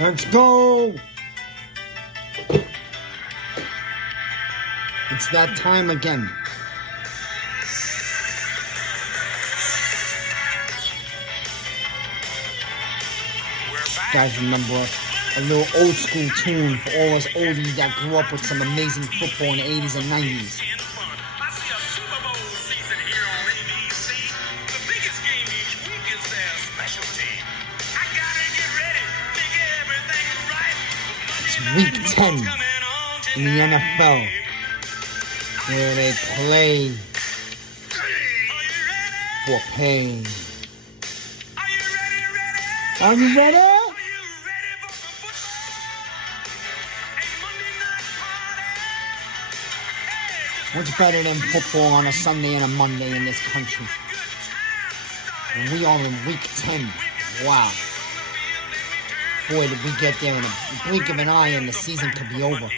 Let's go! It's that time again. Guys, remember a little old school tune for all us oldies that grew up with some amazing football in the 80s and 90s. It's week 10 in the NFL, where they play for pain. Are you ready? What's better than football on a Sunday and a Monday in this country? And we are in week 10. Wow. Boy, did we get there in a blink of an eye and the season could be over.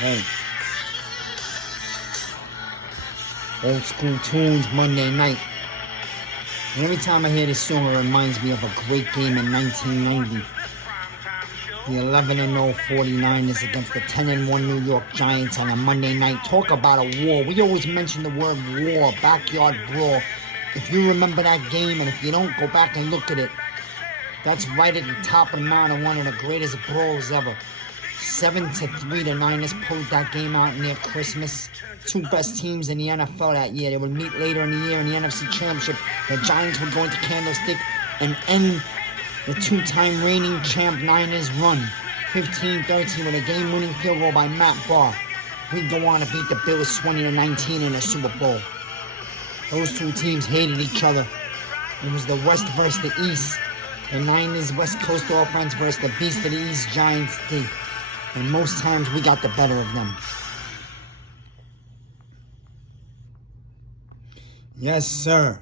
Hey. Old school tunes Monday night. And every time I hear this song, it reminds me of a great game in 1990. The 11-0 49ers against the 10-1 New York Giants on a Monday night. Talk about a war. We always mention the word war, backyard brawl. If you remember that game, and if you don't, go back and look at it. That's right at the top of the mountain, one of the greatest brawls ever. 7-3, the Niners pulled that game out near Christmas. Two best teams in the NFL that year. They would meet later in the year in the NFC Championship. The Giants would go into Candlestick and end the two-time reigning champ Niners run, 15-13 with a game-winning field goal by Matt Barr. We'd go on to beat the Bills 20-19 in the Super Bowl. Those two teams hated each other. It was the West versus the East. The Niners West Coast offense versus the Beast of the East Giants D. And most times we got the better of them. Yes, sir.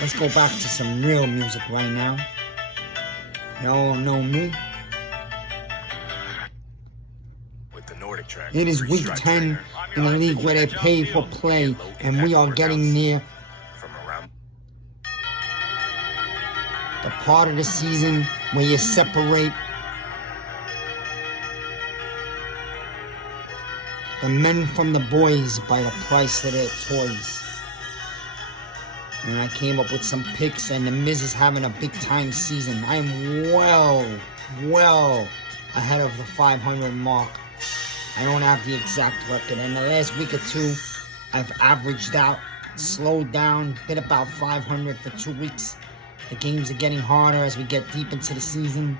Let's go back to some real music right now. Y'all know me. It is week 10 in the league where they pay for play, and we are getting near the part of the season where you separate the men from the boys by the price of their toys. And I came up with some picks, and the Miz is having a big-time season. I am well ahead of the 500 mark. I don't have the exact record. In the last week or two, I've averaged out, slowed down, hit about 500 for 2 weeks. The games are getting harder as we get deep into the season.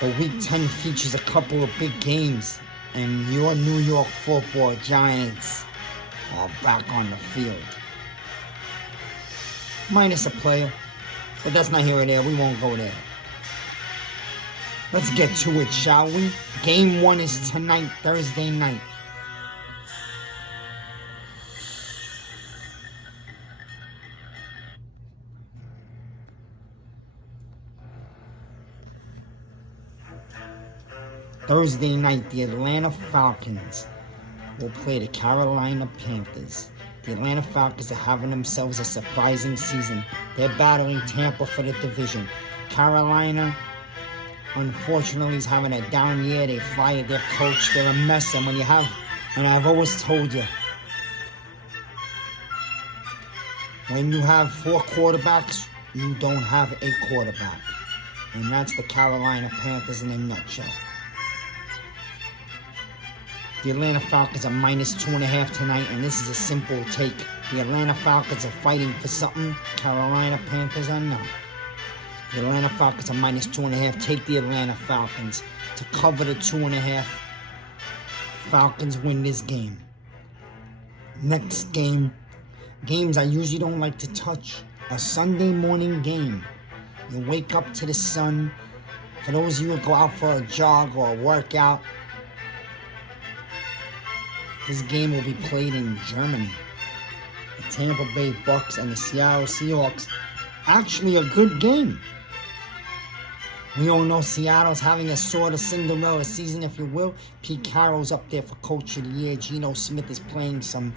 But week 10 features a couple of big games. And your New York Football Giants are back on the field. Minus a player. But that's not here or there. We won't go there. Let's get to it, shall we? Game 1 is tonight, Thursday night. Thursday night, the Atlanta Falcons will play the Carolina Panthers. The Atlanta Falcons are having themselves a surprising season. They're battling Tampa for the division. Carolina, unfortunately, is having a down year. They fired their coach. They're a mess. And and I've always told you, when you have 4 quarterbacks, you don't have a quarterback. And that's the Carolina Panthers in a nutshell. The Atlanta Falcons are minus 2.5 tonight, and this is a simple take. The Atlanta Falcons are fighting for something. Carolina Panthers are not. The Atlanta Falcons are minus 2.5. Take the Atlanta Falcons to cover the 2.5. Falcons win this game. Next game. Games I usually don't like to touch. A Sunday morning game. You wake up to the sun. For those of you who go out for a jog or a workout, this game will be played in Germany. The Tampa Bay Bucks and the Seattle Seahawks. Actually a good game. We all know Seattle's having a sort of Cinderella season, if you will. Pete Carroll's up there for Coach of the Year. Geno Smith is playing some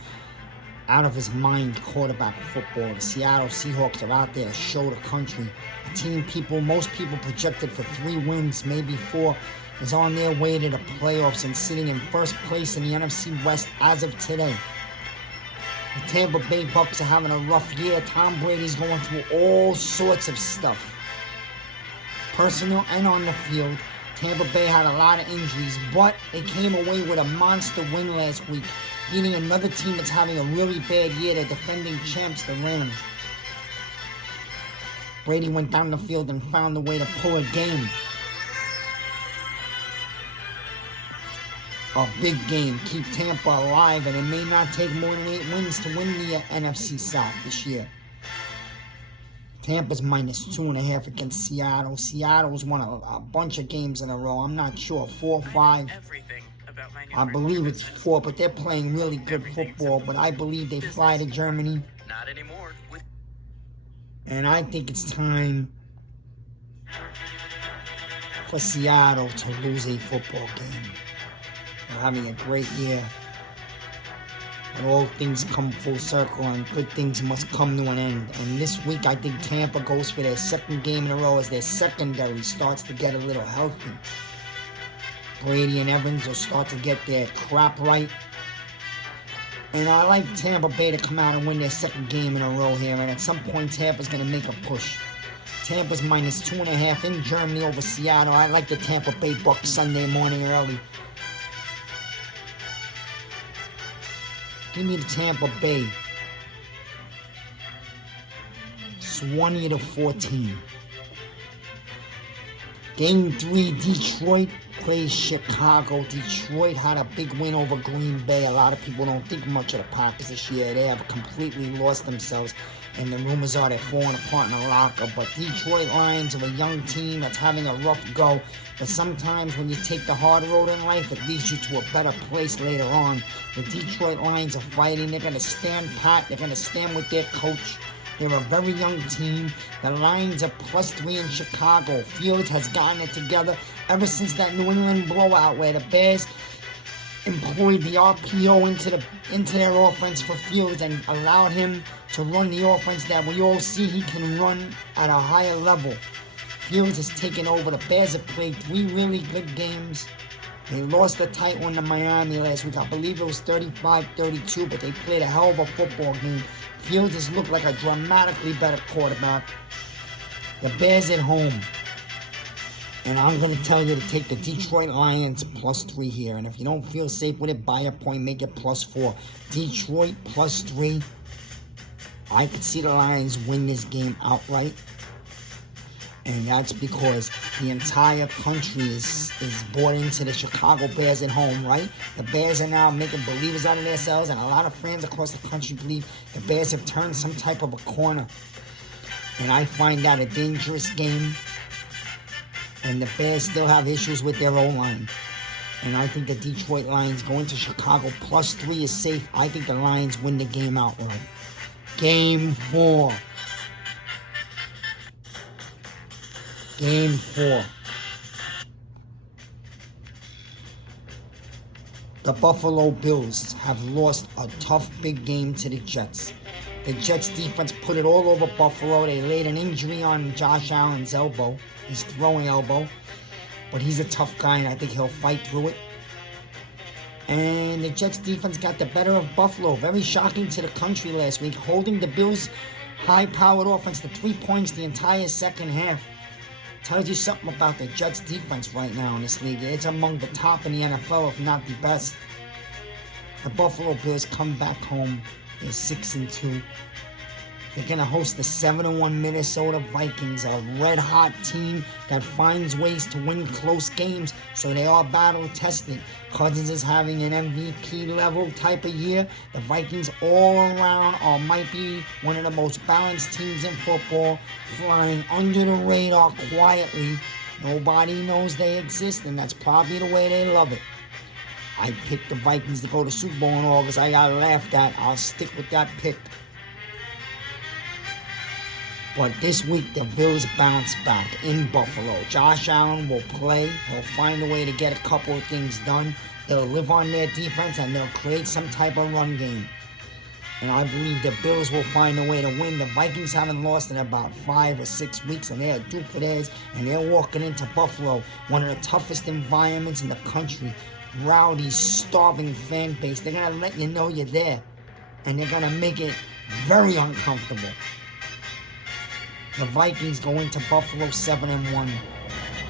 out-of-his-mind quarterback football. The Seattle Seahawks are out there to show the country. A team most people projected for 3 wins, maybe 4, is on their way to the playoffs and sitting in first place in the NFC West as of today. The Tampa Bay Bucks are having a rough year. Tom Brady's going through all sorts of stuff, personal and on the field. Tampa Bay had a lot of injuries, but they came away with a monster win last week, beating another team that's having a really bad year, the defending champs, the Rams. Brady went down the field and found a way to pull a game. A big game. Keep Tampa alive, and it may not take more than 8 wins to win the NFC South this year. Tampa's -2.5 against Seattle. Seattle's won a bunch of games in a row. I'm not sure, 4 or 5. I believe it's 4, but they're playing really good football. But I believe they fly to Germany. Not anymore. And I think it's time for Seattle to lose a football game. They're having a great year. And all things come full circle, and good things must come to an end. And this week, I think Tampa goes for their 2nd game in a row as their secondary starts to get a little healthy. Brady and Evans will start to get their crap right. And I like Tampa Bay to come out and win their 2nd game in a row here. And at some point, Tampa's going to make a push. Tampa's -2.5 in Germany over Seattle. I like the Tampa Bay Bucks Sunday morning early. Give me the Tampa Bay. 20-14. Game 3, Detroit plays Chicago. Detroit had a big win over Green Bay. A lot of people don't think much of the Packers this year. They have completely lost themselves, and the rumors are they're falling apart in the locker. But Detroit Lions are a young team that's having a rough go. But sometimes when you take the hard road in life, it leads you to a better place later on. The Detroit Lions are fighting. They're going to stand pat. They're going to stand with their coach. They're a very young team. The Lions are +3 in Chicago. Fields has gotten it together ever since that New England blowout where the Bears employed the RPO into their offense for Fields and allowed him to run the offense that we all see he can run at a higher level. Fields has taken over. The Bears have played 3 really good games. They lost a tight one to Miami last week. I believe it was 35-32, but they played a hell of a football game. Fields has looked like a dramatically better quarterback. The Bears at home. And I'm going to tell you to take the Detroit Lions +3 here. And if you don't feel safe with it, buy a point, make it +4. Detroit +3. I could see the Lions win this game outright. And that's because the entire country is bought into the Chicago Bears at home, right? The Bears are now making believers out of themselves, and a lot of fans across the country believe the Bears have turned some type of a corner. And I find that a dangerous game. And the Bears still have issues with their O-line. And I think the Detroit Lions going to Chicago +3 is safe. I think the Lions win the game outright. Game 4. Game 4. The Buffalo Bills have lost a tough big game to the Jets. The Jets defense put it all over Buffalo. They laid an injury on Josh Allen's elbow, his throwing elbow. But he's a tough guy, and I think he'll fight through it. And the Jets defense got the better of Buffalo. Very shocking to the country last week, holding the Bills' high-powered offense to 3 points the entire second half. Tells you something about the Jets defense right now in this league. It's among the top in the NFL, if not the best. The Buffalo Bills come back home. They're 6-2. They're going to host the 7-1 Minnesota Vikings, a red-hot team that finds ways to win close games, so they are battle-tested. Cousins is having an MVP-level type of year. The Vikings all around might be one of the most balanced teams in football, flying under the radar quietly. Nobody knows they exist, and that's probably the way they love it. I picked the Vikings to go to Super Bowl in August. I got laughed at. I'll stick with that pick. But this week, the Bills bounce back in Buffalo. Josh Allen will play. He'll find a way to get a couple of things done. They'll live on their defense, and they'll create some type of run game. And I believe the Bills will find a way to win. The Vikings haven't lost in about 5 or 6 weeks, and they're due for theirs. And they're walking into Buffalo, one of the toughest environments in the country. Rowdy, starving fan base. They're going to let you know you're there. And they're going to make it very uncomfortable. The Vikings go into Buffalo 7-1.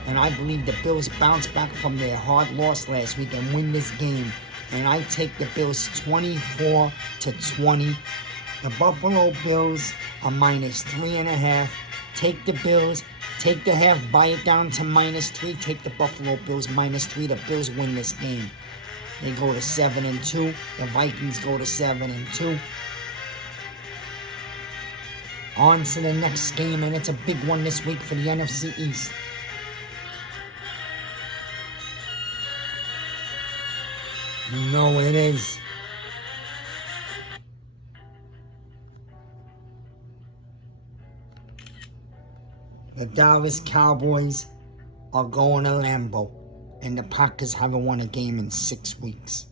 And I believe the Bills bounce back from their hard loss last week and win this game. And I take the Bills 24-20. The Buffalo Bills are -3.5. Take the Bills. Take the half, buy it down to -3. Take the Buffalo Bills -3. The Bills win this game. They go to 7-2. The Vikings go to 7-2. On to the next game, and it's a big one this week for the NFC East. You know what it is. The Dallas Cowboys are going to Lambeau, and the Packers haven't won a game in 6 weeks.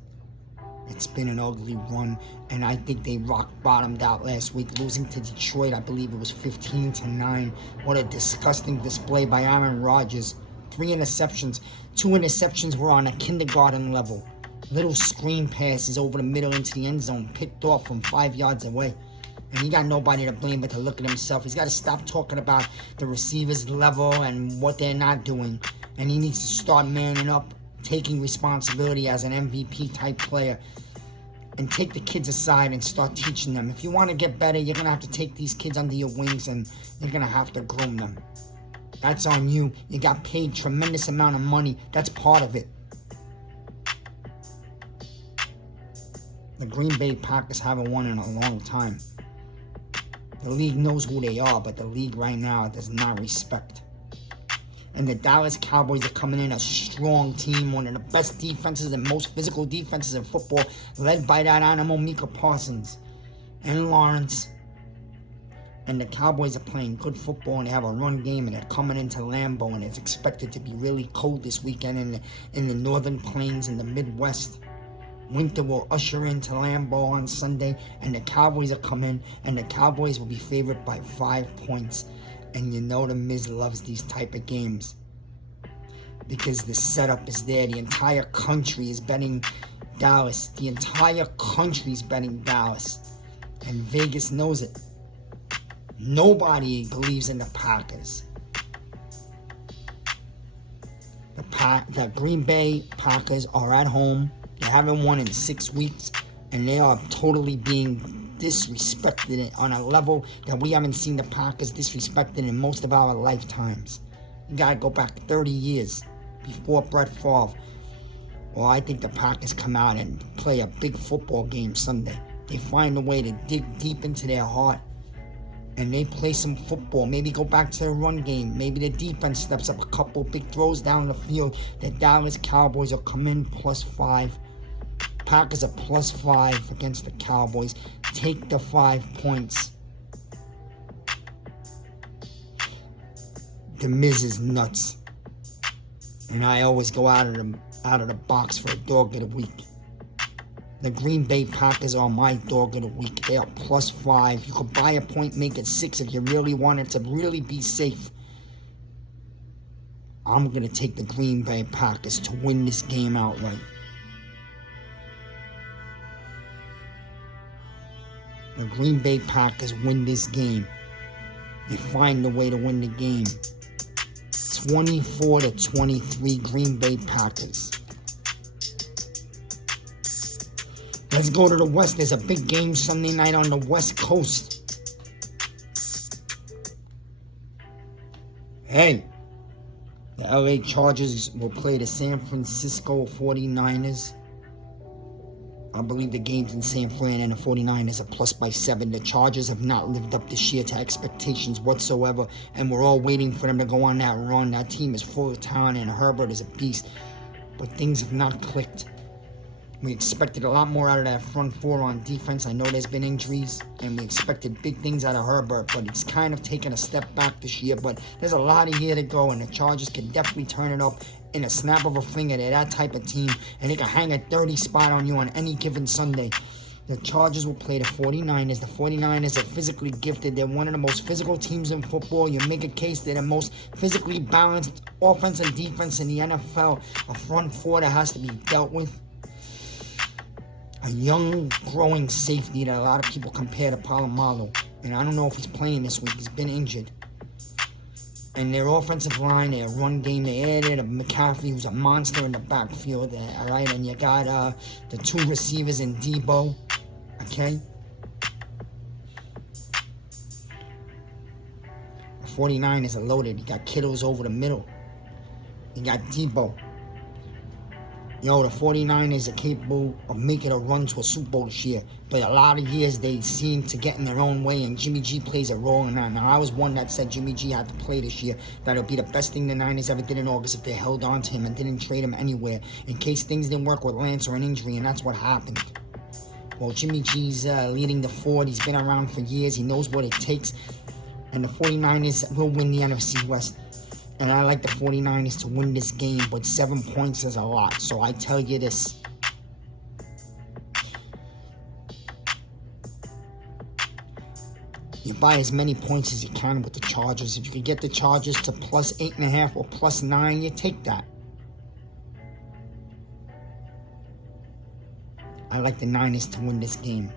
It's been an ugly run, and I think they rock-bottomed out last week, losing to Detroit. I believe it was 15-9. What a disgusting display by Aaron Rodgers. 3 interceptions. 2 interceptions were on a kindergarten level. Little screen passes over the middle into the end zone, picked off from 5 yards away. And he got nobody to blame but to look at himself. He's got to stop talking about the receivers' level and what they're not doing. And he needs to start manning up, taking responsibility as an MVP-type player. And take the kids aside and start teaching them. If you want to get better, you're going to have to take these kids under your wings and you're going to have to groom them. That's on you. You got paid tremendous amount of money. That's part of it. The Green Bay Packers haven't won in a long time. The league knows who they are, but the league right now does not respect. And the Dallas Cowboys are coming in a strong team, one of the best defenses and most physical defenses in football, led by that animal Micah Parsons and Lawrence. And the Cowboys are playing good football, and they have a run game, and they're coming into Lambeau, and it's expected to be really cold this weekend in the northern plains and the Midwest. Winter will usher into Lambeau on Sunday, and the Cowboys are coming, and the Cowboys will be favored by 5 points. And you know the Miz loves these type of games because the setup is there. The entire country is betting Dallas. The entire country is betting Dallas. And Vegas knows it. Nobody believes in the Packers. The Green Bay Packers are at home. They haven't won in 6 weeks, and they are totally being disrespected on a level that we haven't seen the Packers disrespected in most of our lifetimes. You gotta go back 30 years before Brett Favre. Well, I think the Packers come out and play a big football game Sunday. They find a way to dig deep into their heart, and they play some football. Maybe go back to the run game. Maybe the defense steps up a couple big throws down the field. The Dallas Cowboys will come in +5. Packers are +5 against the Cowboys. Take the 5 points. The Miz is nuts. And I always go out of the box for a dog of the week. The Green Bay Packers are my dog of the week. They are +5. You could buy a point, make it 6 if you really wanted to really be safe. I'm going to take the Green Bay Packers to win this game outright. The Green Bay Packers win this game. They find a way to win the game. 24-23 Green Bay Packers. Let's go to the West. There's a big game Sunday night on the West Coast. Hey, the LA Chargers will play the San Francisco 49ers. I believe the game's in San Fran, and the 49ers are +7. The Chargers have not lived up this year to expectations whatsoever, and we're all waiting for them to go on that run. That team is full of talent, and Herbert is a beast, but things have not clicked. We expected a lot more out of that front four on defense. I know there's been injuries, and we expected big things out of Herbert, but it's kind of taken a step back this year. But there's a lot of year to go, and the Chargers can definitely turn it up in a snap of a finger. They're that type of team, and they can hang a 30 spot on you on any given Sunday. The Chargers will play the 49ers. The 49ers are physically gifted. They're one of the most physical teams in football. You make a case they're the most physically balanced offense and defense in the NFL. A front four that has to be dealt with. A young, growing safety that a lot of people compare to Polamalu. And I don't know if he's playing this week. He's been injured. And their offensive line, their run game, they added a McCaffrey who's a monster in the backfield. All right, and you got the two receivers in Debo. Okay? The 49ers are loaded. You got Kittles over the middle. You got Debo. Yo, the 49ers are capable of making a run to a Super Bowl this year. But a lot of years they seem to get in their own way, and Jimmy G plays a role in that. Now, I was one that said Jimmy G had to play this year. That would be the best thing the Niners ever did in August if they held on to him and didn't trade him anywhere in case things didn't work with Lance or an injury, and that's what happened. Well, Jimmy G's leading the Ford. He's been around for years. He knows what it takes. And the 49ers will win the NFC West. And I like the 49ers to win this game, but 7 points is a lot. So I tell you this. You buy as many points as you can with the Chargers. If you can get the Chargers to plus 8.5 or plus 9, you take that. I like the Niners to win this game.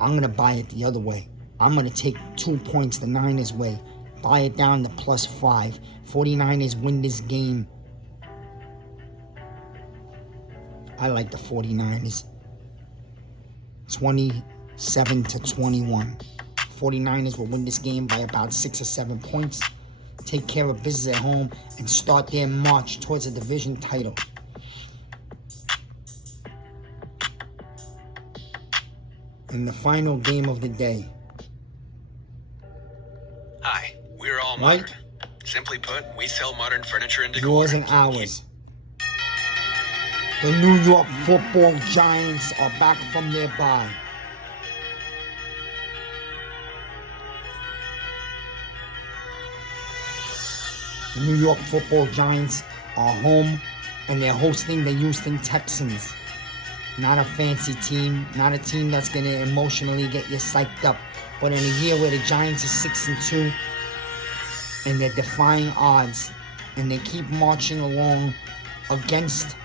I'm going to buy it the other way. I'm going to take 2 points the Niners' way. Buy it down to plus 5. 49ers win this game. I like the 49ers. 27-21. 49ers will win this game by about 6 or 7 points. Take care of business at home and start their march towards a division title. And the final game of the day. Hi, we're All Modern. Simply put, we sell modern furniture and decor. Yours and ours. The New York Football Giants are back from their bye. The New York Football Giants are home, and they're hosting the Houston Texans. Not a fancy team, not a team that's going to emotionally get you psyched up. But in a year where the Giants are 6-2, and they're defying odds, and they keep marching along against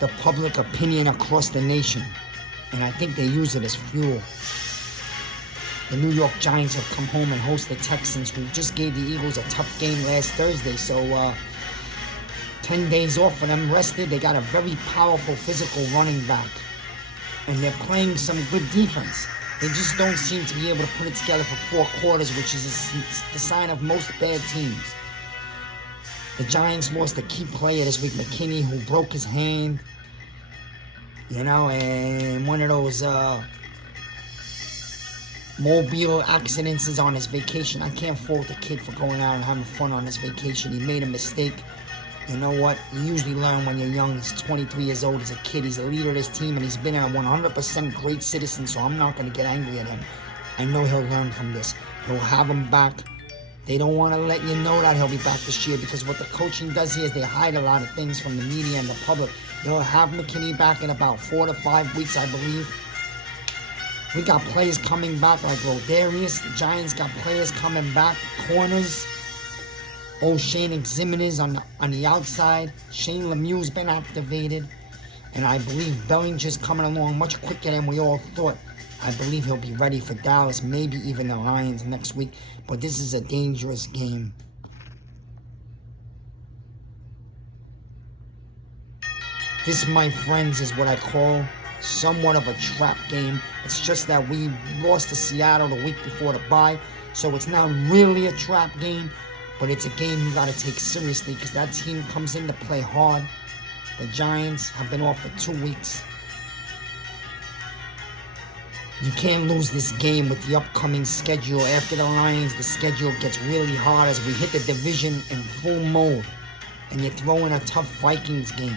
the public opinion across the nation, and I think they use it as fuel. The New York Giants have come home and host the Texans, who just gave the Eagles a tough game last Thursday, so 10 days off for them rested. They got a very powerful physical running back, and they're playing some good defense. They just don't seem to be able to put it together for 4 quarters, which is the sign of most bad teams. The Giants lost a key player this week, McKinney, who broke his hand, and one of those mobile accidents is on his vacation. I can't fault the kid for going out and having fun on his vacation. He made a mistake. You know what? You usually learn when you're young. He's 23 years old. He's a kid. He's a leader of this team, and he's been a 100% great citizen, so I'm not going to get angry at him. I know he'll learn from this. He'll have him back. They don't want to let you know that he'll be back this year, because what the coaching does here is they hide a lot of things from the media and the public. They'll have McKinney back in about 4 to 5 weeks, I believe. We got players coming back like Rodarius. The Giants got players coming back. Corners. Shane Ximenez on the outside. Shane Lemieux's been activated. And I believe Bellinger's coming along much quicker than we all thought. I believe he'll be ready for Dallas, maybe even the Lions next week. But this is a dangerous game. This, my friends, is what I call somewhat of a trap game. It's just that we lost to Seattle the week before the bye. So it's not really a trap game. But it's a game you got to take seriously, because that team comes in to play hard. The Giants have been off for 2 weeks. You can't lose this game with the upcoming schedule. After the Lions, the schedule gets really hard as we hit the division in full mode. And you throw in a tough Vikings game.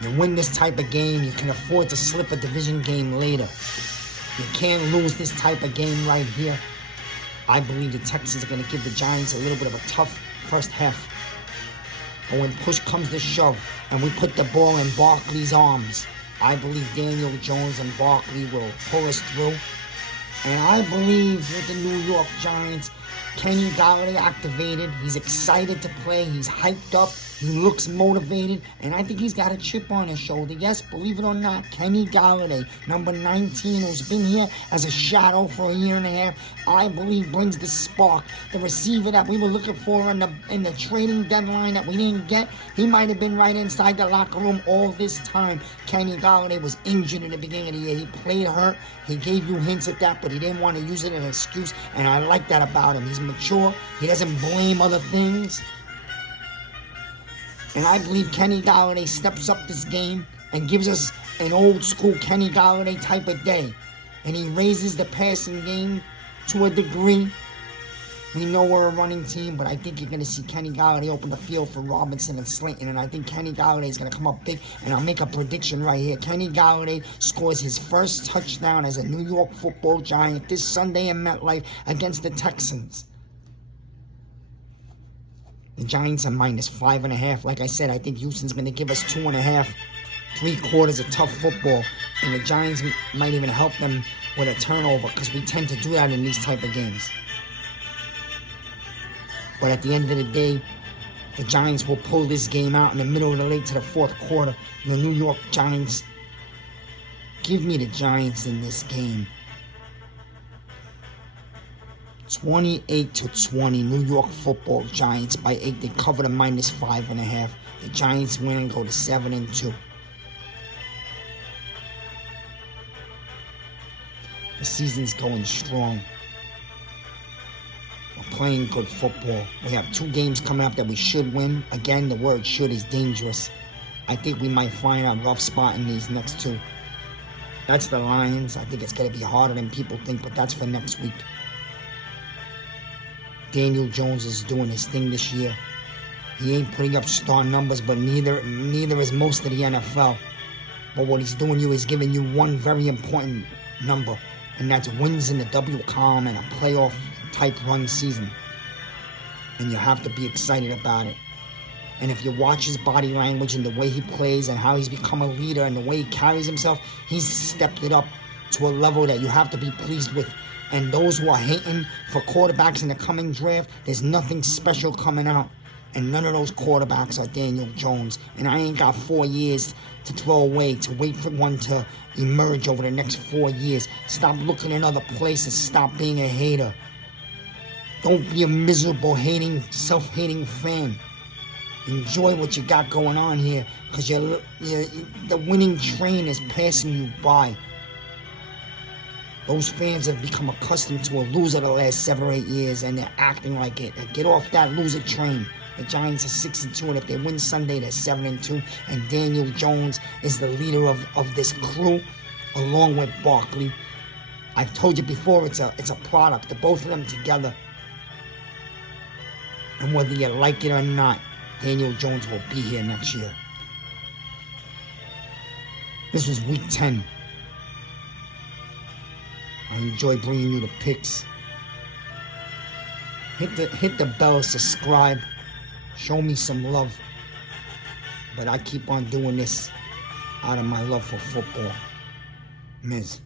You win this type of game, you can afford to slip a division game later. You can't lose this type of game right here. I believe the Texans are going to give the Giants a little bit of a tough first half. But when push comes to shove and we put the ball in Barkley's arms, I believe Daniel Jones and Barkley will pull us through. And I believe with the New York Giants, Kenny Golladay activated. He's excited to play. He's hyped up. He looks motivated. And I think he's got a chip on his shoulder. Yes, believe it or not, Kenny Golladay, number 19, who's been here as a shadow for a year and a half, I believe brings the spark. The receiver that we were looking for in the trading deadline that we didn't get, he might have been right inside the locker room all this time. Kenny Golladay was injured in the beginning of the year. He played hurt. He gave you hints at that, but he didn't want to use it as an excuse. And I like that about him. He's mature. He doesn't blame other things. And I believe Kenny Golladay steps up this game and gives us an old school Kenny Golladay type of day. And he raises the passing game to a degree. We know we're a running team, but I think you're going to see Kenny Golladay open the field for Robinson and Slayton. And I think Kenny Golladay is going to come up big. And I'll make a prediction right here. Kenny Golladay scores his first touchdown as a New York Football Giant this Sunday in MetLife against the Texans. The Giants are -5.5. Like I said, I think Houston's going to give us 2.5. 3 quarters of tough football. And the Giants might even help them with a turnover because we tend to do that in these type of games. But at the end of the day, the Giants will pull this game out in the middle of the late to the fourth quarter. The New York Giants, give me the Giants in this game. 28-20, New York Football Giants by 8. They cover the -5.5. The Giants win and go to 7-2. The season's going strong. We're playing good football. We have 2 games coming up that we should win. Again, the word should is dangerous. I think we might find a rough spot in these next 2. That's the Lions. I think it's going to be harder than people think, but that's for next week. Daniel Jones is doing his thing this year. He ain't putting up star numbers, but neither is most of the NFL. But what he's doing, is giving you one very important number, and that's wins in the W column and a playoff type run season. And you have to be excited about it. And if you watch his body language and the way he plays and how he's become a leader and the way he carries himself, he's stepped it up to a level that you have to be pleased with. And those who are hating for quarterbacks in the coming draft, there's nothing special coming out. And none of those quarterbacks are Daniel Jones. And I ain't got 4 years to throw away, to wait for one to emerge over the next 4 years. Stop looking in other places. Stop being a hater. Don't be a miserable, hating, self-hating fan. Enjoy what you got going on here, because the winning train is passing you by. Those fans have become accustomed to a loser the last 7 or 8 years, and they're acting like it. Get off that loser train. The Giants are 6-2, and if they win Sunday, they're 7-2. And Daniel Jones is the leader of this crew, along with Barkley. I've told you before, it's a product. The both of them together. And whether you like it or not, Daniel Jones will be here next year. This was week 10. I enjoy bringing you the picks. Hit the bell, subscribe. Show me some love. But I keep on doing this out of my love for football. Miz.